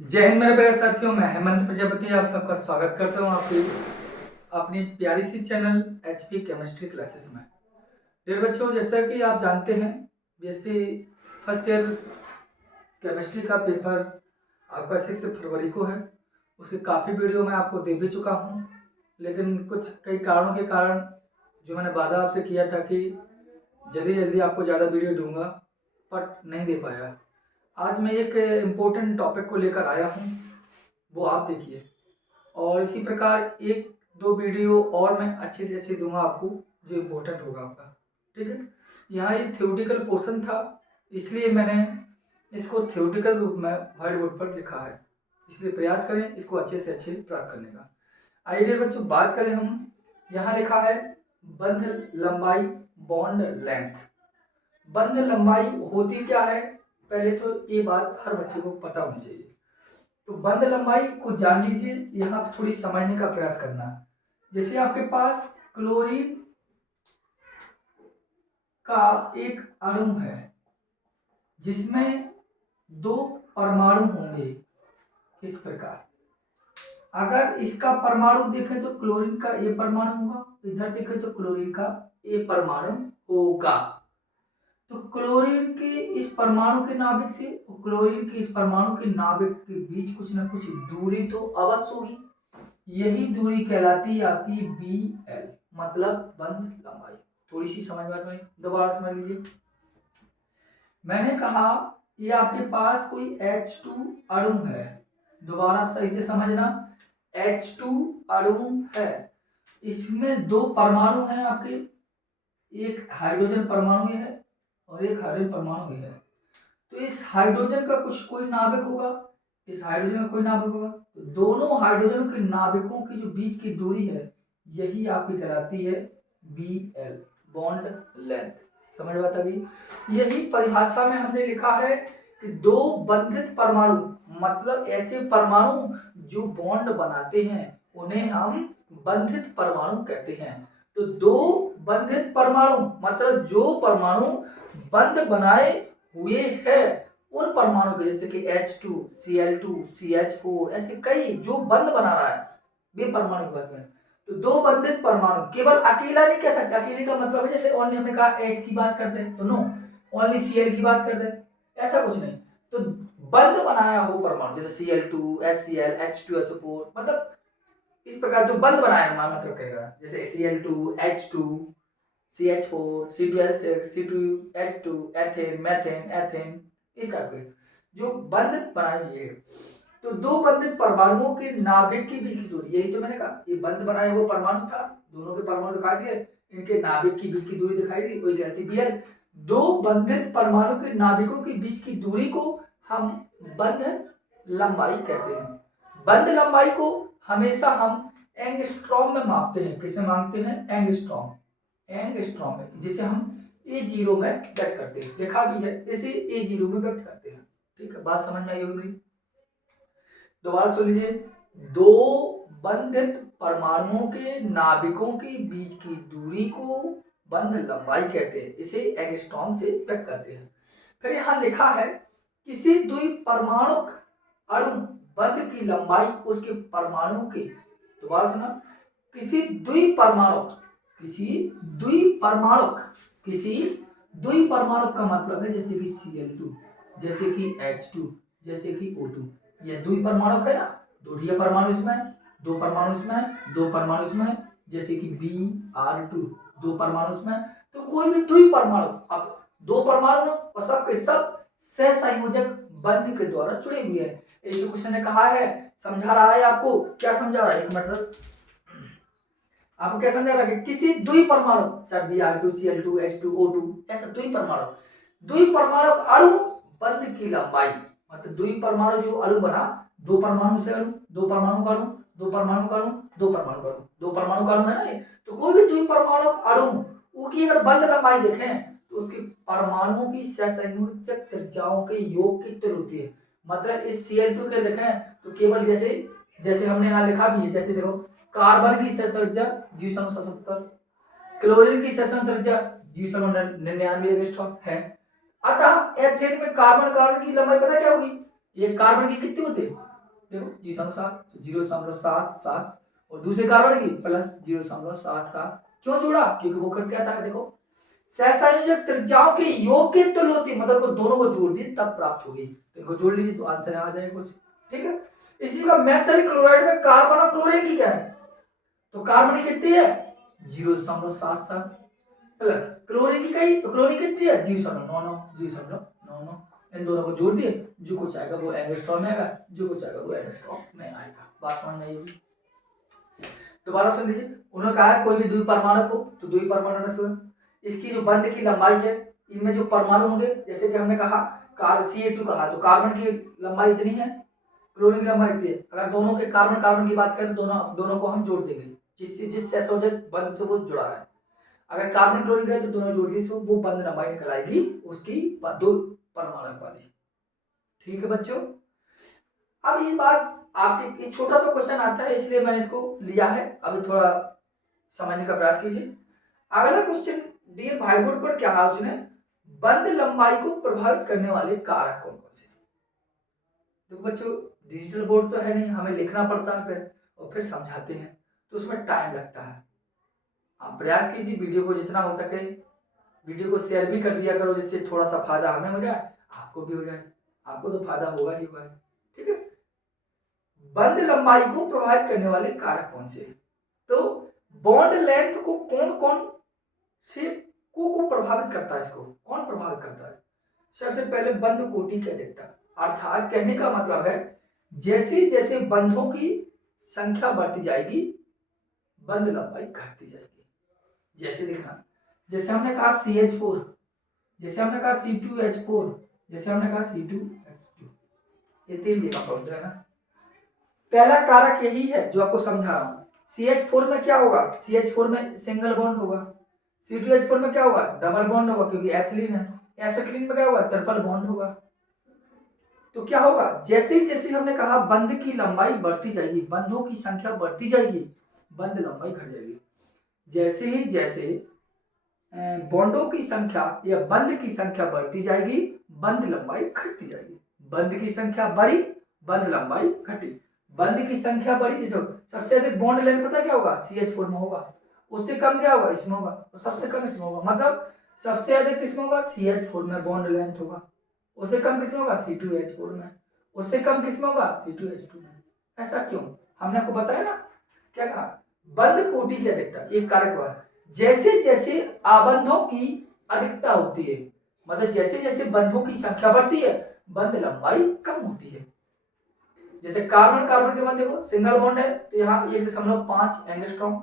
जय हिंद मेरे प्यारे साथियों, मैं हेमंत प्रजापति आप सबका स्वागत करता हूँ आपकी अपनी प्यारी सी चैनल एचपी केमिस्ट्री क्लासेस में। डियर बच्चों, जैसा कि आप जानते हैं बीएससी फर्स्ट ईयर केमिस्ट्री का पेपर आपका 6 फरवरी को है। उसकी काफ़ी वीडियो मैं आपको दे भी चुका हूँ, लेकिन कुछ कई कारणों के कारण जो मैंने वादा आपसे किया था कि जल्दी जल्दी आपको ज़्यादा वीडियो दूंगा, बट नहीं दे पाया। आज मैं एक इम्पोर्टेंट टॉपिक को लेकर आया हूँ, वो आप देखिए। और इसी प्रकार एक दो वीडियो और मैं अच्छे से अच्छे दूंगा आपको जो इम्पोर्टेंट होगा आपका। ठीक है, यहाँ ये थ्योरेटिकल पोर्शन था, इसलिए मैंने इसको थ्योरेटिकल रूप में व्हाइट बोर्ड पर लिखा है। इसलिए प्रयास करें इसको अच्छे से अच्छे प्राप्त करने का। आइए डियर बच्चों, बात करें हम। यहाँ लिखा है बंध लंबाई, बॉन्ड लेंथ। बंध लंबाई होती क्या है, पहले तो ये बात हर बच्चे को पता होनी चाहिए। तो बंध लंबाई को जान लीजिए, यहाँ पे थोड़ी समझने का प्रयास करना। जैसे आपके पास क्लोरीन का एक अणु है जिसमें 2 परमाणु होंगे इस प्रकार। अगर इसका परमाणु देखें तो क्लोरीन का ए परमाणु होगा, इधर देखें तो क्लोरीन का ए परमाणु होगा। तो क्लोरीन के इस परमाणु के नाभिक से क्लोरीन के इस परमाणु के नाभिक के बीच कुछ ना कुछ दूरी तो अवश्य होगी। यही दूरी कहलाती है आपकी BL, मतलब बंध लंबाई। थोड़ी सी समझ बात में दोबारा समझ लीजिए। मैंने कहा ये आपके पास कोई H2 अणु है, दोबारा सही से समझना। H2 अणु है, इसमें 2 परमाणु हैं आपके, एक हाइड्रोजन परमाणु ये है और एक हाइड्रोजन परमाणु ये है। तो इस हाइड्रोजन का कुछ कोई नाभिक होगा, इस हाइड्रोजन का कोई नाभिक होगा। तो दोनों हाइड्रोजन के नाभिकों की जो बीच की दूरी है यही आपकी कहलाती है BL, बॉन्ड लेंथ। समझ बात आ गई। यही परिभाषा में हमने लिखा है कि 2 बंधित परमाणु, मतलब ऐसे परमाणु जो बॉन्ड बनाते हैं उन्हें हम बंधित परमाणु कहते हैं। तो 2 बंधित परमाणु मतलब जो परमाणु बंध बनाए हुए है उन परमाणु के, जैसे कि H2, Cl2, CH4, ऐसे कई जो बंध बना रहा है वे परमाणु की बात करें। तो 2 बंधित परमाणु, केवल अकेला नहीं कह सकते। अकेले का मतलब है जैसे ओनली हमने कहा H की बात करते हैं तो नो, ओनली Cl की बात करते हैं, ऐसा कुछ नहीं। तो बंध बनाया हो परमाणु जैसे Cl2, HCl, H2SO4, मतलब इस प्रकार जो बंध बनाया मतलब करेगा, जैसे Cl2, H2, CH4, C2H6, C2H2, ethane, methane, ethane, इस टाइप के जो बंध बनाए हुए हैं। तो 2 बंधित परमाणुओं के नाभिक के बीच की दूरी, यही तो मैंने कहा, ये बंध बनाए हुए परमाणु था, दोनों के परमाणु दिखाई दिए, इनके नाभिक की बीच की दूरी दिखाई दी, वही कहती BL। 2 बंधित परमाणु के नाभिकों के बीच की दूरी को हम बंध लंबाई कहते हैं। बंध लंबाई को हमेशा हम एंगस्ट्रॉम में मापते हैं। किसे मापते हैं? एंगस्ट्रॉम, एंगस्ट्रॉम में, जिसे हम A0 में व्यक्त करते हैं, लिखा भी है इसे A0 में व्यक्त करते हैं। ठीक है, बात समझ में आई होगी मेरी। दोबारा सुन लीजिए, 2 बंधित परमाणुओं के नाभिकों के बीच की दूरी को बंध लंबाई कहते हैं, इसे एंगस्ट्रॉम से व्यक्त करते हैं। फिर यहां लिखा है किसी द्विपरमाणुक अणु बंध की लंबाई उसके परमाणु के, दोबारा सुना, किसी द्विपरमाणुक, किसी द्विपरमाणुक, किसी द्विपरमाणुक का मतलब है जैसे कि Cl2, जैसे कि H2, जैसे कि O2, ये द्विपरमाणुक है ना, 2 परमाणु इसमें, 2 परमाणु इसमें, 2 परमाणु इसमें, जैसे कि Br2, 2 परमाणु इसमें। तो कोई भी द्विपरमाणु, अब 2 परमाणु और सब के सब सहसंयोजक बंध के द्वारा जुड़े हुए हैं। ये जो क्वेश्चन ने कहा है, समझा रहा है आपको, क्या समझा रहा है, एक मिनट सर, आपको क्या समझा रहा है कि किसी द्विपरमाणु, चाहे Br2, Cl2, H2, O2, ऐसा द्विपरमाणु, द्विपरमाणु अणु बंध की लंबाई, मतलब द्विपरमाणु जो अणु बना, 2 परमाणु से अणु, 2 परमाणु का अणु, 2 परमाणु का अणु, 2 परमाणु का अणु, 2 परमाणु का अणु है ना ये। तो कोई भी द्विपरमाणु अणु की अगर बंध लंबाई देखें तो उसके परमाणुओं की सहसंयोजक त्रिज्याओं के योग की तुल्य होती है। मतलब इस Cl2 के देखें तो केवल जैसे जैसे हमने यहाँ लिखा भी है, जैसे देखो कार्बन की सहसंयोजक त्रिज्या 0.77, क्लोरीन की सहसंयोजक त्रिज्या 0.99 एंगस्ट्रॉम है। अतः एथेन में कार्बन कार्बन की लंबाई पता क्या होगी, ये कार्बन की कितनी होती है, देखो 0.7 0.77 और दूसरे कार्बन की प्लस 0.77। क्यों जोड़ा? क्योंकि वो करके आता है, देखो सहसंयोजक त्रिज्याओं के योग के तुल्य होती है, मतलब को दोनों को जोड़ दिए तब प्राप्त होगी। तो इनको जोड़ लीजिए तो आंसर आ जाएगा कुछ, ठीक है। इसी का मेथाइल क्लोराइड में कार्बन और क्लोरीन की क्या है, तो कार्बन कितनी है 0.77 प्लस क्लोरीन की कही, तो क्लोरीन कितनी है 0.99। इन दोनों को जोड़ दिए, जो कुछ आएगा वो एंगस्ट्रॉम में आएगा, जो कुछ आएगा वो एंगस्ट्रॉम में आएगा। बात समझ में आई? दोबारा सुन लीजिए, उन्होंने कहा है कोई भी द्विपरमाणु हो तो द्विपरमाणु में इसकी जो बंध की लंबाई है, इनमें जो परमाणु होंगे, जैसे कि हमने कहा Ca2 कहा तो कार्बन की लंबाई इतनी है, क्लोरीन की लंबाई इतनी है। अगर दोनों के कार्बन कार्बन की बात करें तो दोनों को हम जोड़ देंगे, जिस सहसंयोजक बंध से वो जुड़ा है। अगर कार्बन क्लोरीन गए तो दोनों जोड़ दी तो वो बंध लंबाई निकल आएगी उसकी दो परमाणु वाली, ठीक है बच्चों। अब ये बात आपके एक छोटा सा क्वेश्चन आता है इसलिए मैंने इसको लिया है, अभी थोड़ा समझने का प्रयास कीजिए। अगला क्वेश्चन डियर भाई बोर्ड पर क्या है, उसने बंध लंबाई को प्रभावित करने वाले कारक कौन कौन से। तो बच्चों डिजिटल बोर्ड तो है नहीं, हमें लिखना पड़ता है फिर और फिर समझाते हैं तो उसमें टाइम लगता है। आप प्रयास कीजिए वीडियो को जितना हो सके, वीडियो को शेयर भी कर दिया करो जिससे थोड़ा सा फायदा हमें हो जाए, आपको भी हो जाए, आपको तो फायदा होगा ही होगा, ठीक है। बंध लंबाई को प्रभावित करने वाले कारक कौन से, तो बॉन्ड लेंथ को कौन कौन से को प्रभावित करता है, इसको कौन प्रभावित करता है। सबसे पहले बंध कोटि की अधिकता, अर्थात कहने का मतलब है जैसे जैसे बंधों की संख्या बढ़ती जाएगी बंध लंबाई घटती जाएगी। जैसे देखना, जैसे हमने कहा CH4, जैसे हमने कहा C2H4, जैसे हमने कहा C2H2, ये 3 देखा पड़ता है ना। पहला कारक यही है जो आपको समझा रहा हूं। CH4 में क्या होगा, CH4 में सिंगल बॉन्ड होगा, C2H4 में क्या होगा डबल बॉन्ड होगा क्योंकि एथिलीन है, एसिटिलीन में क्या होगा ट्रिपल बॉन्ड होगा। तो क्या होगा, जैसे जैसे हमने कहा बंध की लंबाई बढ़ती जाएगी, बंधों की संख्या बढ़ती जाएगी, बंध लंबाई घट जाएगी। जैसे ही जैसे बॉन्डों की संख्या या बंध की संख्या बढ़ती जाएगी बंध लंबाई घटती जाएगी। बंध की संख्या बढ़ी बंध लंबाई घटी, बंध की संख्या बढ़ी, सबसे अधिक बॉन्ड लेंथ पता क्या होगा CH4 में होगा, उससे कम क्या होगा इसमें होगा, तो सबसे कम इसमें होगा, मतलब सबसे अधिक किसमें होगा CH4 में बॉन्ड लेंथ होगा, उससे कम किसमें होगा C2H4 में, उससे कम किसमें होगा C2H2 में। ऐसा क्यों, हमने आपको बताया ना, क्या कहा बंध कोटि की अधिकता एक कारक हुआ, जैसे जैसे आबंधों की अधिकता होती है, मतलब जैसे जैसे बंधों की संख्या बढ़ती है बंध लंबाई कम होती है। जैसे कार्बन कार्बन के बाद देखो सिंगल बॉन्ड है तो यहाँ 1.5 एंगस्ट्रॉम,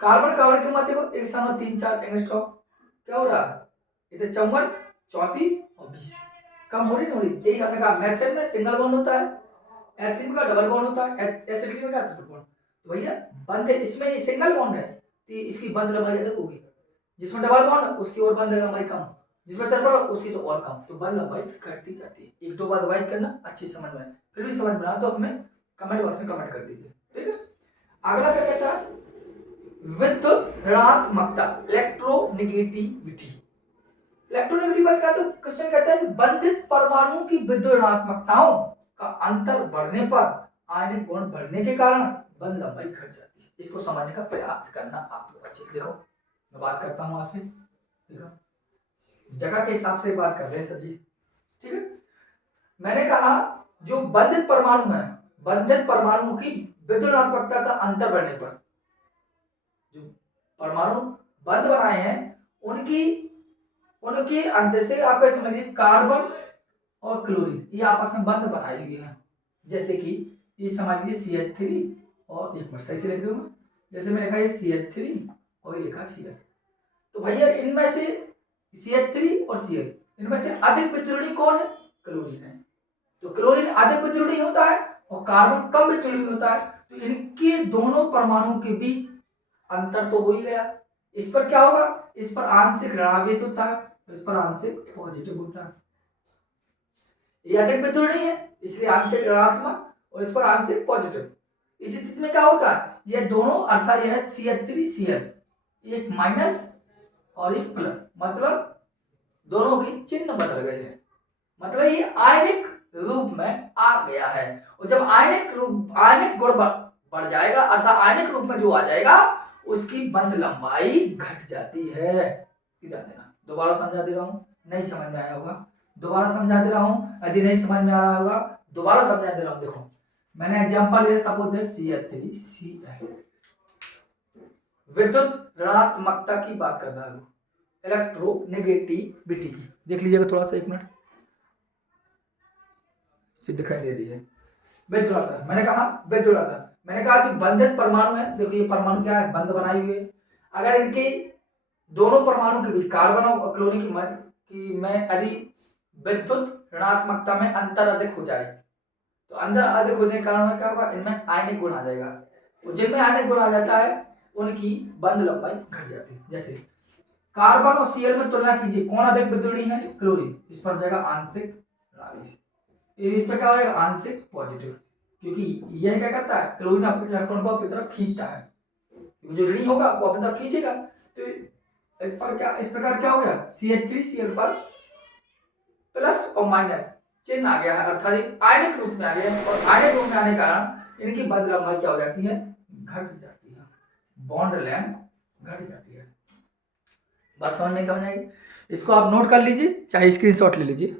कार्बन कार्बन के मध्य को 1.34 एंगस्ट्रॉम, क्या हो रहा है इधर 54 34 और 20, कम हो रही नहीं हो रही। यही हमने कहा मेथड में सिंगल बॉन्ड होता है, एथिलीन का डबल बॉन्ड होता है, एसिडिक में क्या ट्रिपल बॉन्ड। तो भैया बंध इसमें ये सिंगल बॉन्ड है तो इसकी बंध लंबाई अधिक होगी, जिसमें डबल बॉन्ड उसकी और बंध लंबाई कम, जिसमें ट्रिपल उसकी तो और कम, तो बंध लंबाई घटती जाती है। एक दो बार रिवाइज करना अच्छी समझ में, फिर भी समझ में ना तो हमें कमेंट बॉक्स में कमेंट कर दीजिए, ठीक है। अगला क्या कहता है विद्युत ऋणात्मकता, इलेक्ट्रोनेगेटिविटी। इलेक्ट्रोनेगेटिव बात का तो क्वेश्चन कहता है कि बंधित परमाणुओं की विद्युत ऋणात्मकताओं का अंतर बढ़ने पर आयनिक गुण बढ़ने के कारण बंध लंबाई घट जाती है। इसको समझने का प्रयास करना आप लोग अच्छे। देखो मैं बात करता हूं आपसे, देखो जगह के हिसाब से बात कर रहे हैं सर जी, ठीक है। मैंने कहा जो बंधित परमाणु है, बंधित परमाणुओं की विद्युत ऋणात्मकता का अंतर बढ़ने पर, जो परमाणु बंध बनाए हैं उनके अंतर से आप कैसे समझिए कार्बन और क्लोरीन ये आपस में बंध बनाए हुए हैं। जैसे कि ये समझ लीजिए CH3 और एक मिनट सही से लिख दूंगा, जैसे मैंने लिखा है CH3 और ये लिखा Cl, तो भैया इनमें से CH3 और Cl इनमें से अधिक विद्युतीय कौन है, क्लोरीन है। तो क्लोरीन अधिक विद्युतीय होता है और कार्बन कम विद्युतीय होता है, तो इनके दोनों परमाणुओं के बीच अंतर तो हो ही गया। इस पर क्या होगा, इस पर आंशिक ऋणावेश होता है, इस पर आंशिक पॉजिटिव होता है। ये अधिक विद्युतीय है इसलिए आंशिक ऋणात्मक और इस पर आंशिक पॉजिटिव। इस स्थिति में क्या होता है, ये दोनों अर्थात यह CH3Cl एक माइनस और एक प्लस, मतलब दोनों के चिन्ह बदल गए हैं, मतलब ये आयनिक रूप में आ गया है। और जब आयनिक गुण बढ़ जाएगा अर्थात आयनिक रूप में जो आ जाएगा उसकी बंध लंबाई घट जाती है। ध्यान देना, दोबारा समझा दे रहा हूं, नहीं समझ में आया होगा दोबारा समझा दे रहा हूं, यदि नहीं समझ में आ रहा होगा दोबारा समझा दे रहा हूं। देखो मैंने एग्जांपल लिया, सपोज दैट CH3Cl, विद्युत ऋणात्मकता की बात कर रहा हूं, इलेक्ट्रोनेगेटिविटी की। देख लीजिएगा थोड़ा सा, एक मिनट से दिखाई दे रही है विद्युत। मैंने कहा विद्युत, मैंने कहा जो बंधित परमाणु है, देखो ये परमाणु क्या है, बंध बनाए हुए, अगर इनके दोनों परमाणु के बीच कार्बन और क्लोरीन की मध्य की में यदि विद्युत ऋणात्मकता में अंतर अधिक हो जाए तो अंतर अधिक होने के कारण क्या होगा, इनमें आयनिक गुण आ जाएगा। तो जिनमें आयनिक गुण आ जाता है उनकी बंध लंबाई घट जाती है। जैसे कार्बन और Cl में तुलना कीजिए, कौन अधिक विद्युतीय है, क्लोरीन। इस पर जाएगा आंशिक ऋणावेश, इस पर क्या होगा आंशिक पॉजिटिव, क्योंकि यह क्या करता है, क्लोरीन अपने इलेक्ट्रॉन को अपनी तरफ खींचता है, जो ऋणी होगा वो अपनी तरफ खींचेगा। तो इस पर क्या, इस प्रकार क्या हो गया, CH3Cl पर प्लस और माइनस चिन्ह आ गया है, अर्थात आयनिक रूप में आ गया है। और आयनिक रूप में आने के कारण इनकी बंध लंबाई क्या हो जाती है, घट जाती है, बॉन्ड लेंथ घट जाती है। बात समझ नहीं समझ आएगी, इसको आप नोट कर लीजिए, चाहे स्क्रीनशॉट ले लीजिए।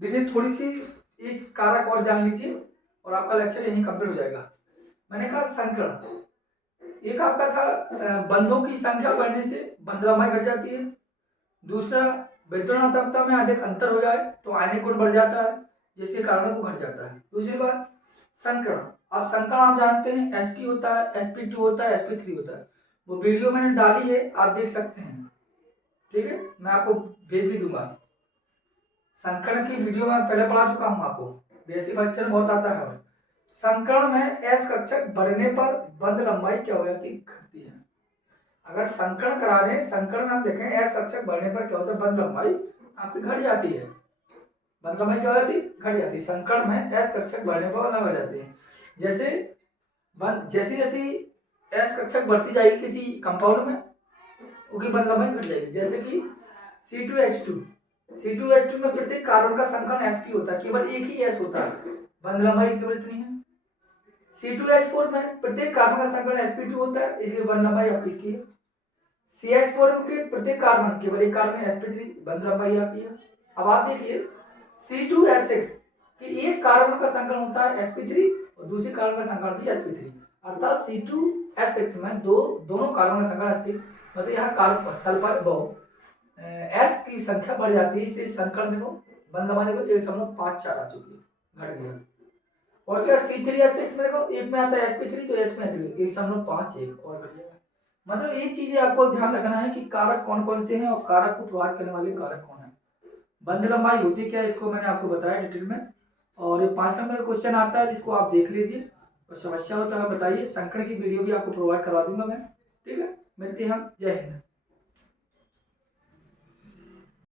देखिए थोड़ी सी एक कारक और जान लीजिए और आपका लेक्चर यहीं कंप्लीट हो जाएगा। मैंने कहा संकरण, एक आपका था बंधों की संख्या बढ़ने से बंध लंबाई घट जाती है। दूसरा विद्युत ऋणात्मकता में अधिक अंतर हो जाए तो आयनिक गुण बढ़ जाता है, जिसके कारण वो घट जाता है। दूसरी बात संकरण, अब संकरण आप जानते हैं sp होता है, sp2 होता है, sp3 होता है। वो वीडियो मैंने डाली है, आप देख सकते हैं, ठीक है, मैं आपको भेज भी दूंगा। संकरण की वीडियो मैं पहले पढ़ा चुका हूं आपको, बेसिक लेक्चर बहुत आता है। और संकरण में S कक्षक बढ़ने पर बंध लंबाई क्या हो जाती है, घटती है। अगर संकरण करा दें, संकरण में आप देखें S कक्षक बढ़ने पर क्या होता है, बंध लंबाई आपकी घट जाती है। बंध लंबाई क्या हो जाती है, घट जाती है। संकरण में S कक्षक बढ़ने पर बंध घट जाती है। जैसे जैसी S कक्षक बढ़ती जाएगी किसी कंपाउंड में, उसकी बंध लंबाई घट जाएगी। जैसे कि C2H2 में प्रत्येक कार्बन का संकरण sp होता है, केवल एक ही S होता है, बंध लंबाई केवल इतनी है। C2H4 में प्रत्येक कार्बन का संकरण sp2 होता है, इसलिए बंध लंबाई आपकी इसकी है। CH4 के प्रत्येक कार्बन केवल एक कार्बन sp3, बंध लंबाई आपकी है। अब आप देखिए C2H6 कि एक कार्बन का संकरण होता है sp3 और दूसरे कार्बन का संकरण भी sp3, अर्थात C2H6 में दोनों कार्बन का संकरण sp, मतलब यहाँ कार्बन सल्फर S की संख्या बढ़ जाती है, इससे संकरण देखो बंध लंबाई देखो 1.54 आ चुकी है, घट गया। और क्या C3H6 में देखो एक में आता है sp3 तो S में 1.51 और घट जाएगा। मतलब ये चीजें आपको ध्यान रखना है कि कारक कौन कौन से हैं और कारक को प्रभावित करने वाले कारक कौन है। बंध लंबाई होती क्या है, इसको मैंने आपको बताया डिटेल में। और ये 5 नंबर का क्वेश्चन आता है, जिसको आप देख लीजिए और समस्या हो तो हमें बताइए। संकरण की वीडियो भी आपको प्रोवाइड करवा दूंगा मैं, ठीक है। मिलते हैं हम, जय हिंद।